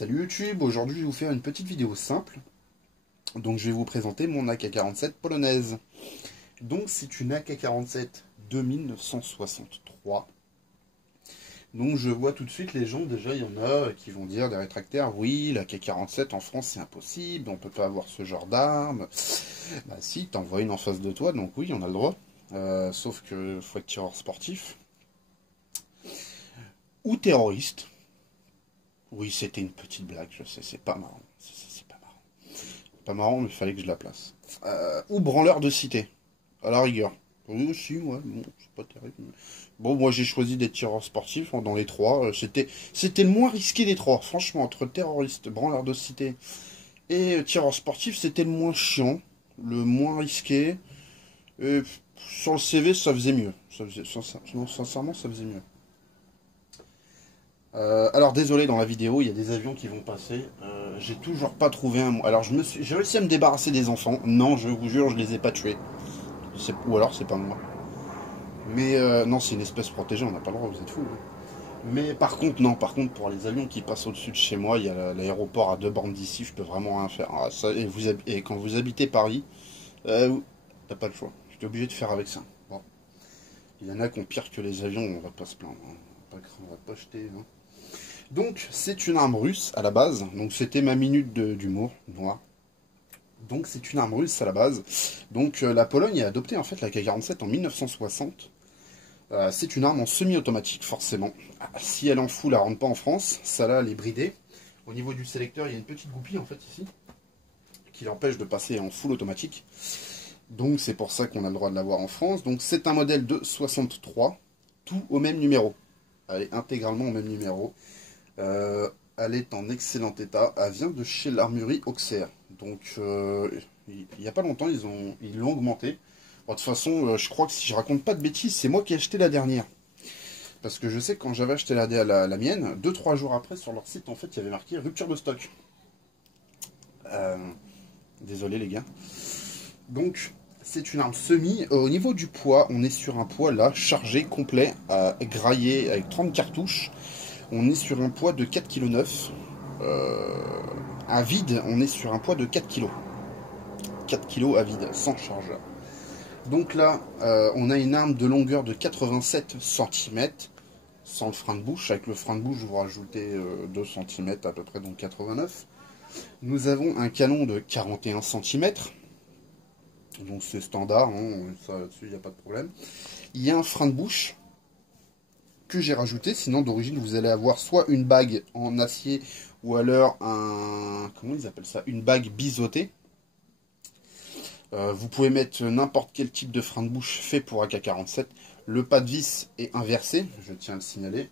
Salut YouTube, aujourd'hui je vais vous faire une petite vidéo simple. Donc je vais vous présenter mon AK-47 polonaise. Donc c'est une AK-47 de 1963. Donc je vois tout de suite les gens, déjà il y en a qui vont dire, des rétractaires, oui l'AK-47 en France c'est impossible, on peut pas avoir ce genre d'arme. Bah si, t'en vois une en face de toi, donc oui on a le droit. Sauf que faut être tireur sportif. Ou terroriste. Oui, c'était une petite blague, je sais, c'est pas marrant. C'est pas marrant. Pas marrant, mais il fallait que je la place. Ou branleur de cité, à la rigueur. Oui, aussi, ouais, bon, c'est pas terrible. Bon, moi j'ai choisi d'être tireur sportif dans les trois. C'était le moins risqué des trois. Franchement, entre terroriste, branleur de cité et tireur sportif, c'était le moins chiant, le moins risqué. Et sur le CV, ça faisait mieux. Sincèrement, ça faisait mieux. Alors désolé, dans la vidéo il y a des avions qui vont passer. J'ai toujours pas trouvé un. Alors j'ai réussi à me débarrasser des enfants. Non, je vous jure, je les ai pas tués. Ou alors c'est pas moi. Mais non, c'est une espèce protégée, on n'a pas le droit, vous êtes fous. Hein. Mais par contre, non, par contre pour les avions qui passent au-dessus de chez moi, il y a l'aéroport à 2 bornes d'ici, je peux vraiment rien faire. Ah, ça, et quand vous habitez Paris, t'as pas le choix. J'étais obligé de faire avec ça. Bon. Il y en a qui ont pire que les avions, on va pas se plaindre. Hein. On va pas jeter. Hein. Donc, c'est une arme russe à la base. Donc, c'était ma minute d'humour noir. Donc, c'est une arme russe à la base. Donc, la Pologne a adopté en fait la K-47 en 1960. C'est une arme en semi-automatique, forcément. Si elle en full, elle rentre pas en France. Ça là, elle est bridée. Au niveau du sélecteur, il y a une petite goupille en fait ici qui l'empêche de passer en full automatique. Donc, c'est pour ça qu'on a le droit de l'avoir en France. Donc, c'est un modèle de 63, tout au même numéro. Elle est intégralement au même numéro. Elle est en excellent état. Elle vient de chez l'armurerie Auxerre. Donc, il n'y a pas longtemps, ils l'ont augmenté. Bon, de toute façon, je crois que si je raconte pas de bêtises, c'est moi qui ai acheté la dernière. Parce que je sais que quand j'avais acheté la mienne, 2-3 jours après, sur leur site, en fait, il y avait marqué rupture de stock. Désolé les gars. Donc, c'est une arme semi. Au niveau du poids, on est sur un poids là, chargé, complet, graillé, avec 30 cartouches. On est sur un poids de 4,9 kg. À vide, on est sur un poids de 4 kg. 4 kg à vide, sans chargeur. Donc là, on a une arme de longueur de 87 cm, sans le frein de bouche. Avec le frein de bouche, vous rajoutez 2 cm à peu près, donc 89. Nous avons un canon de 41 cm. Donc c'est standard, hein, ça là-dessus, il n'y a pas de problème. Il y a un frein de bouche que j'ai rajouté, sinon d'origine vous allez avoir soit une bague en acier ou alors comment ils appellent ça, une bague biseautée. Vous pouvez mettre n'importe quel type de frein de bouche fait pour AK-47. Le pas de vis est inversé, je tiens à le signaler.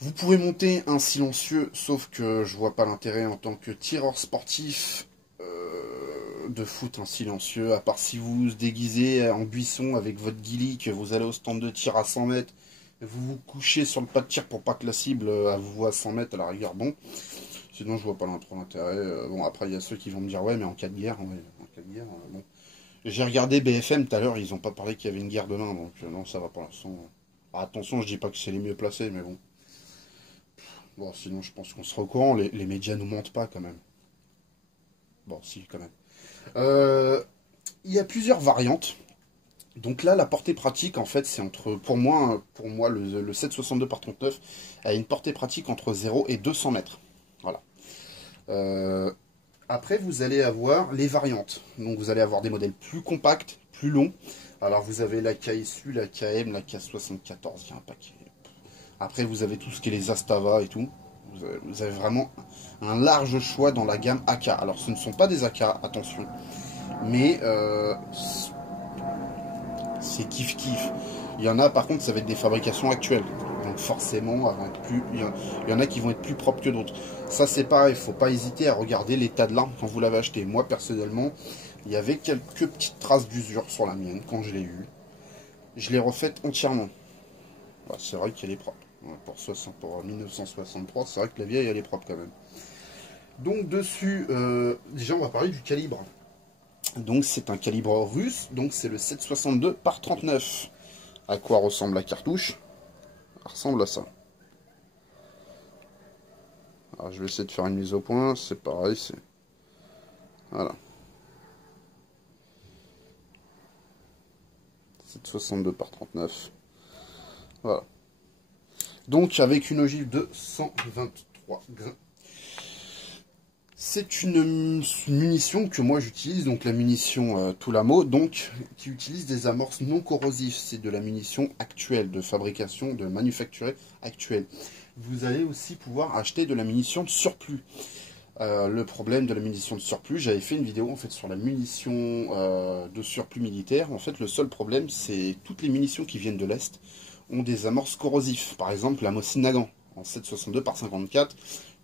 Vous pouvez monter un silencieux, sauf que je vois pas l'intérêt en tant que tireur sportif de foutre un silencieux, à part si vous vous déguisez en buisson avec votre ghillie, que vous allez au stand de tir à 100 mètres, vous vous couchez sur le pas de tir pour pas que la cible vous voit à 100 mètres à la rigueur, bon. Sinon, je vois pas trop l'intérêt. Bon, après, il y a ceux qui vont me dire, ouais, mais en cas de guerre, ouais, en cas de guerre, bon. J'ai regardé BFM tout à l'heure, ils ont pas parlé qu'il y avait une guerre demain, donc non, ça va pour l'instant. Attention, je dis pas que c'est les mieux placés, mais bon. Bon, sinon, je pense qu'on sera au courant, les médias nous mentent pas quand même. Bon, si, quand même. Il y a plusieurs variantes. Donc là, la portée pratique, en fait, c'est entre, pour moi le 7,62 par 39 a une portée pratique entre 0 et 200 mètres. Voilà. Après, vous allez avoir les variantes. Donc, vous allez avoir des modèles plus compacts, plus longs. Alors, vous avez la KSU, la KM, la K74, il y a un paquet. Après, vous avez tout ce qui est les Astava et tout. Vous avez vraiment un large choix dans la gamme AK. Alors, ce ne sont pas des AK, attention. Mais c'est kiff-kiff. Il y en a, par contre, ça va être des fabrications actuelles. Donc forcément, il y en a qui vont être plus propres que d'autres. Ça, c'est pareil, il ne faut pas hésiter à regarder l'état de l'arme quand vous l'avez acheté. Moi, personnellement, il y avait quelques petites traces d'usure sur la mienne quand je l'ai eue. Je l'ai refaite entièrement. Bah, c'est vrai qu'elle est propre. Pour 1963, c'est vrai que la vieille, elle est propre quand même. Donc dessus, déjà, on va parler du calibre. Donc c'est un calibre russe, donc c'est le 7,62 par 39. À quoi ressemble la cartouche? Elle ressemble à ça. Alors, je vais essayer de faire une mise au point, c'est pareil, c'est... Voilà. 7,62 par 39. Voilà. Donc avec une ogive de 123 grains. C'est une munition que moi j'utilise, donc la munition Toulamo, donc qui utilise des amorces non corrosives. C'est de la munition actuelle, de fabrication, de manufacturée actuelle. Vous allez aussi pouvoir acheter de la munition de surplus. Le problème de la munition de surplus, j'avais fait une vidéo en fait sur la munition de surplus militaire. En fait, le seul problème, c'est toutes les munitions qui viennent de l'Est ont des amorces corrosives. Par exemple, la Mosin Nagant en 7,62 par 54.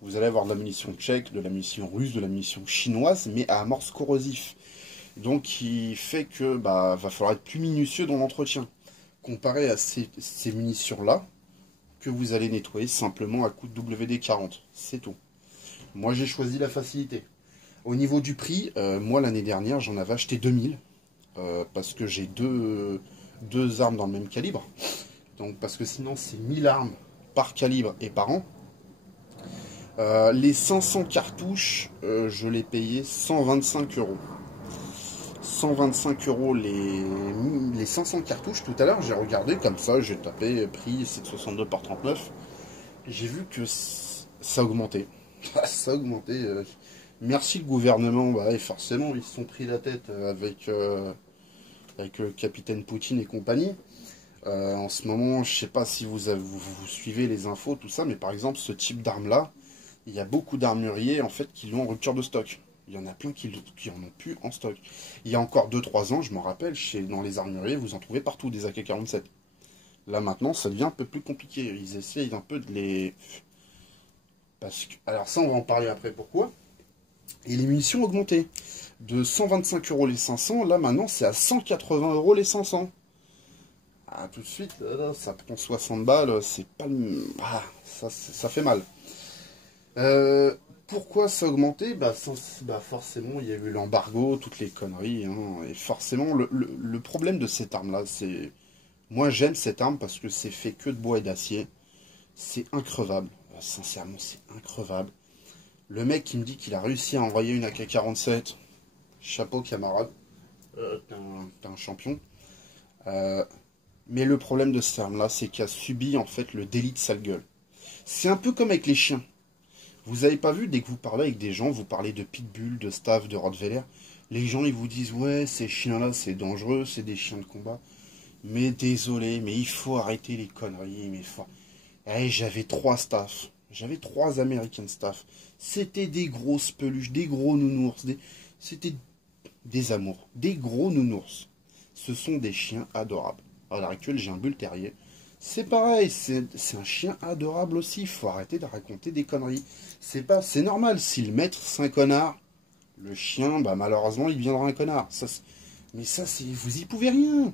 Vous allez avoir de la munition tchèque, de la munition russe, de la munition chinoise, mais à amorce corrosif. Donc, qui fait que va falloir être plus minutieux dans l'entretien. Comparé à ces munitions-là, que vous allez nettoyer simplement à coup de WD-40. C'est tout. Moi, j'ai choisi la facilité. Au niveau du prix, moi, l'année dernière, j'en avais acheté 2000. Parce que j'ai deux armes dans le même calibre. Donc, parce que sinon, c'est 1000 armes par calibre et par an. Les 500 cartouches, je les payais 125 €. 125 € les 500 cartouches. Tout à l'heure, j'ai regardé comme ça, j'ai tapé prix 7,62 par 39. J'ai vu que ça augmentait. Ça a augmenté. Merci le gouvernement. Bah, forcément, ils se sont pris la tête avec le capitaine Poutine et compagnie. En ce moment, je sais pas si vous suivez les infos, tout ça, mais par exemple, ce type d'arme-là, il y a beaucoup d'armuriers en fait qui l'ont en rupture de stock. Il y en a plein qui en ont plus en stock. Il y a encore 2-3 ans, je m'en rappelle, dans les armuriers, vous en trouvez partout des AK-47. Là maintenant, ça devient un peu plus compliqué. Ils essayent un peu de les... Alors ça, on va en parler après, pourquoi. Et les munitions ont augmenté. De 125 € les 500, là maintenant c'est à 180 € les 500. Ah, tout de suite, là, ça prend 60 balles, c'est pas... Ah, ça fait mal. Pourquoi ça a augmenté? Forcément, il y a eu l'embargo, toutes les conneries. Hein, et forcément, le problème de cette arme-là, c'est... Moi, j'aime cette arme parce que c'est fait que de bois et d'acier. C'est increvable. Sincèrement, c'est increvable. Le mec qui me dit qu'il a réussi à envoyer une AK-47, chapeau camarade, t'es un champion. Mais le problème de cette arme-là, c'est qu'elle a subi en fait le délit de sale gueule. C'est un peu comme avec les chiens. Vous avez pas vu, dès que vous parlez avec des gens, vous parlez de pitbull, de staff, de rottweiler, les gens ils vous disent ouais, ces chiens-là c'est dangereux, c'est des chiens de combat. Mais désolé, mais il faut arrêter les conneries, mais faut... Hey, j'avais 3 staffs, j'avais 3 American staff. C'était des grosses peluches, des gros nounours, c'était des amours, des gros nounours. Ce sont des chiens adorables. À l'heure actuelle, j'ai un bull terrier. C'est pareil, c'est un chien adorable aussi. Il faut arrêter de raconter des conneries. C'est normal. Si le maître, c'est un connard, le chien, malheureusement, il deviendra un connard. Mais ça, vous y pouvez rien.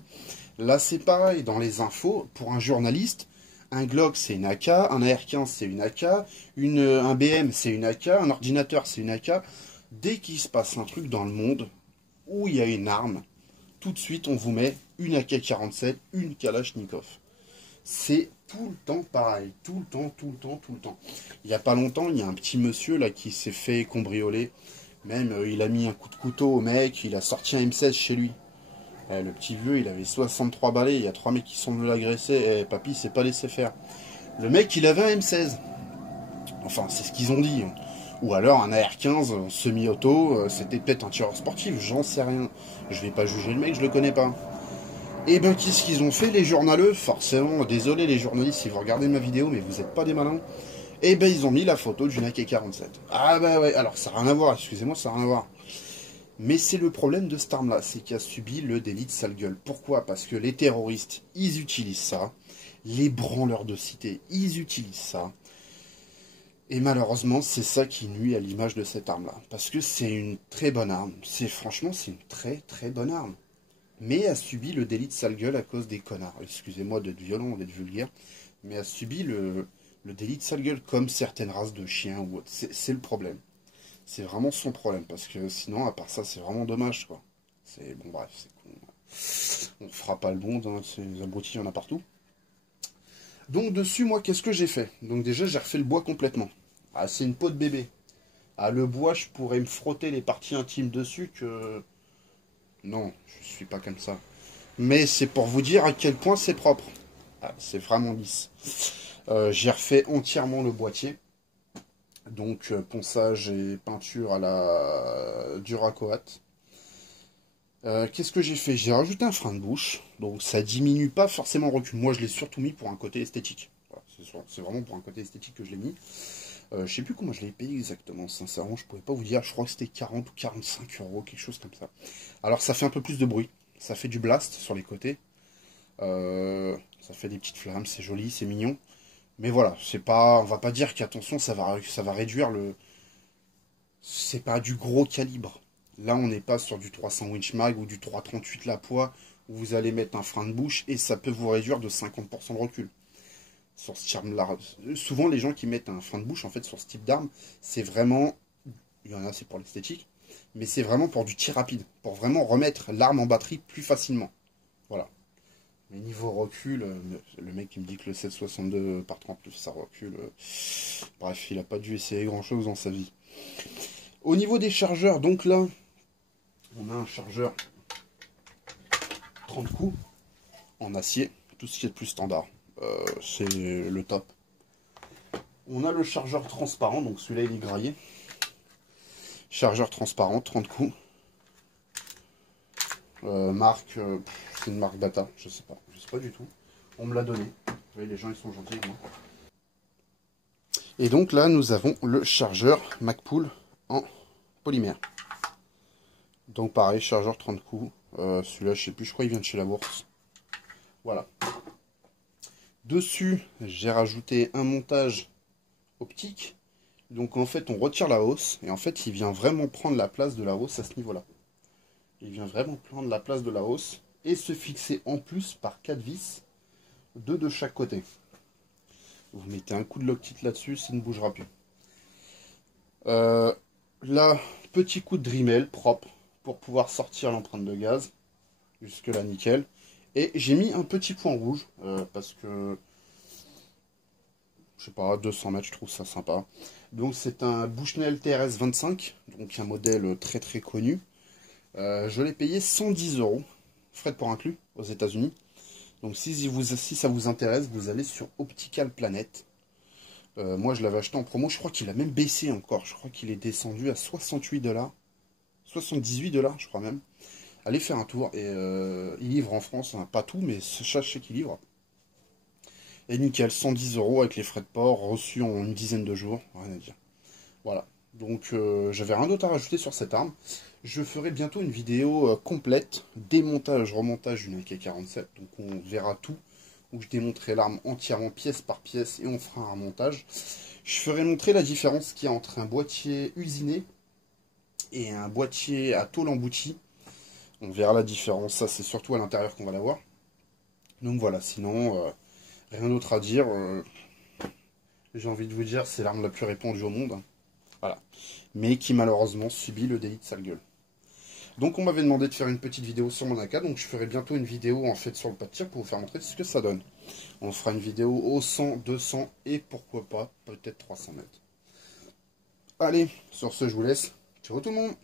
Là, c'est pareil. Dans les infos, pour un journaliste, un Glock, c'est une AK, un AR-15, c'est une AK, un BM, c'est une AK, un ordinateur, c'est une AK. Dès qu'il se passe un truc dans le monde où il y a une arme, tout de suite, on vous met une AK-47, une Kalachnikov. C'est tout le temps pareil, tout le temps, tout le temps, tout le temps. Il n'y a pas longtemps, il y a un petit monsieur là qui s'est fait cambrioler. Même, il a mis un coup de couteau au mec, il a sorti un M16 chez lui. Le petit vieux, il avait 63 balais, il y a 3 mecs qui sont venus l'agresser. Papy s'est pas laissé faire. Le mec, il avait un M16. Enfin, c'est ce qu'ils ont dit. Ou alors un AR-15 en semi-auto, c'était peut-être un tireur sportif, j'en sais rien. Je vais pas juger le mec, je le connais pas. Et ben qu'est-ce qu'ils ont fait les journaleux? Forcément, désolé les journalistes si vous regardez ma vidéo, mais vous n'êtes pas des malins. Et ben ils ont mis la photo d'une AK-47. Ah bah ouais, alors ça n'a rien à voir, excusez-moi, ça n'a rien à voir. Mais c'est le problème de cette arme-là, c'est qu'elle a subi le délit de sale gueule. Pourquoi? Parce que les terroristes, ils utilisent ça. Les branleurs de cité, ils utilisent ça. Et malheureusement, c'est ça qui nuit à l'image de cette arme-là. Parce que c'est une très bonne arme. Franchement, c'est une très très bonne arme. Mais a subi le délit de sale gueule à cause des connards. Excusez-moi d'être violent ou d'être vulgaire. Mais a subi le délit de sale gueule comme certaines races de chiens ou autres. C'est le problème. C'est vraiment son problème. Parce que sinon, à part ça, c'est vraiment dommage, quoi. Bon, bref, c'est con. On fera pas le monde, hein, ces abrutis, il y en a partout. Donc dessus, moi, qu'est-ce que j'ai fait? Donc déjà, j'ai refait le bois complètement. Ah, c'est une peau de bébé. Ah, le bois, je pourrais me frotter les parties intimes dessus que... Non, je suis pas comme ça. Mais c'est pour vous dire à quel point c'est propre. Ah, c'est vraiment lisse. J'ai refait entièrement le boîtier. Donc ponçage et peinture à la Duracoat. Qu'est-ce que j'ai fait? J'ai rajouté un frein de bouche. Donc ça diminue pas forcément le recul. Moi je l'ai surtout mis pour un côté esthétique. Voilà, c'est vraiment pour un côté esthétique que je l'ai mis. Je sais plus comment je l'ai payé exactement. Sincèrement je pouvais pas vous dire. Je crois que c'était 40 ou 45 euros, quelque chose comme ça. Alors ça fait un peu plus de bruit. Ça fait du blast sur les côtés. Ça fait des petites flammes. C'est joli, c'est mignon. Mais voilà, c'est pas, on va pas dire qu'attention, ça va réduire le... C'est pas du gros calibre. Là, on n'est pas sur du 300 Winchmag ou du 338 la poids où vous allez mettre un frein de bouche et ça peut vous réduire de 50% de recul. Sur ce arme-là, souvent les gens qui mettent un frein de bouche, en fait, sur ce type d'arme, c'est vraiment... Il y en a, c'est pour l'esthétique, mais c'est vraiment pour du tir rapide, pour vraiment remettre l'arme en batterie plus facilement. Voilà. Mais niveau recul, le mec qui me dit que le 762 par 39 ça recule, bref, il n'a pas dû essayer grand chose dans sa vie. Au niveau des chargeurs, donc là, on a un chargeur 30 coups en acier, tout ce qui est de plus standard, c'est le top. On a le chargeur transparent, donc celui-là il est graillé. Chargeur transparent, 30 coups. Marque, c'est une marque Bata, je sais pas du tout. On me l'a donné. Vous voyez, les gens ils sont gentils avec moi. Et donc là, nous avons le chargeur Magpul en polymère. Donc pareil, chargeur 30 coups. Celui-là, je sais plus, je crois qu'il vient de chez la bourse. Voilà. Dessus, j'ai rajouté un montage optique. Donc en fait, on retire la hausse. Et en fait, il vient vraiment prendre la place de la hausse à ce niveau-là. Il vient vraiment prendre la place de la hausse et se fixer en plus par 4 vis, 2 de chaque côté. Vous mettez un coup de lock-tit là-dessus, ça ne bougera plus. Là, petit coup de Dremel propre pour pouvoir sortir l'empreinte de gaz. Jusque là, nickel. Et j'ai mis un petit point rouge parce que, je sais pas, 200 mètres, je trouve ça sympa. Donc c'est un Bushnell TRS 25, donc un modèle très très connu. Je l'ai payé 110 €, frais de port inclus, aux États-Unis. Donc si ça vous intéresse, vous allez sur Optical Planet. Moi je l'avais acheté en promo, je crois qu'il a même baissé encore. Je crois qu'il est descendu à 68 $, 78 $, je crois même. Allez faire un tour, et il livre en France, hein, pas tout, mais sachez qu'il livre. Et nickel, 110 € avec les frais de port, reçus en une dizaine de jours, rien à dire. Voilà, donc j'avais rien d'autre à rajouter sur cette arme. Je ferai bientôt une vidéo complète, démontage, remontage d'une AK-47, donc on verra tout, où je démonterai l'arme entièrement pièce par pièce et on fera un remontage. Je ferai montrer la différence qu'il y a entre un boîtier usiné et un boîtier à tôle emboutie. On verra la différence, ça c'est surtout à l'intérieur qu'on va l'avoir. Donc voilà, sinon, rien d'autre à dire. J'ai envie de vous dire, c'est l'arme la plus répandue au monde. Hein. Voilà. Mais qui malheureusement subit le délit de sale gueule. Donc on m'avait demandé de faire une petite vidéo sur mon AK, donc je ferai bientôt une vidéo en fait sur le pas de tir pour vous faire montrer ce que ça donne. On fera une vidéo au 100, 200 et pourquoi pas, peut-être 300 mètres. Allez, sur ce je vous laisse. Ciao tout le monde!